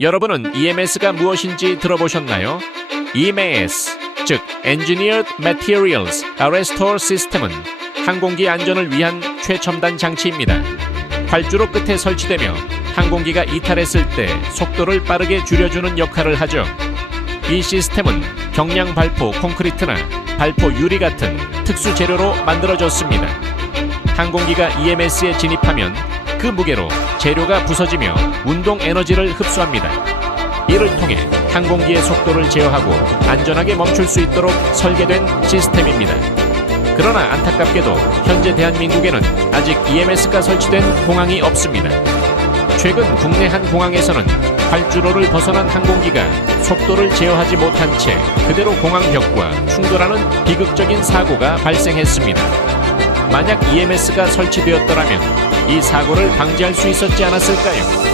여러분은 EMS가 무엇인지 들어보셨나요? EMS, 즉 Engineered Materials Arrestor System은 항공기 안전을 위한 최첨단 장치입니다. 활주로 끝에 설치되며 항공기가 이탈했을 때 속도를 빠르게 줄여주는 역할을 하죠. 이 시스템은 경량 발포 콘크리트나 발포 유리 같은 특수 재료로 만들어졌습니다. 항공기가 EMS에 진입하면 그 무게로 재료가 부서지며 운동 에너지를 흡수합니다. 이를 통해 항공기의 속도를 제어하고 안전하게 멈출 수 있도록 설계된 시스템입니다. 그러나 안타깝게도 현재 대한민국에는 아직 EMS가 설치된 공항이 없습니다. 최근 국내 한 공항에서는 활주로를 벗어난 항공기가 속도를 제어하지 못한 채 그대로 공항 벽과 충돌하는 비극적인 사고가 발생했습니다. 만약 EMS가 설치되었더라면 이 사고를 방지할 수 있었지 않았을까요?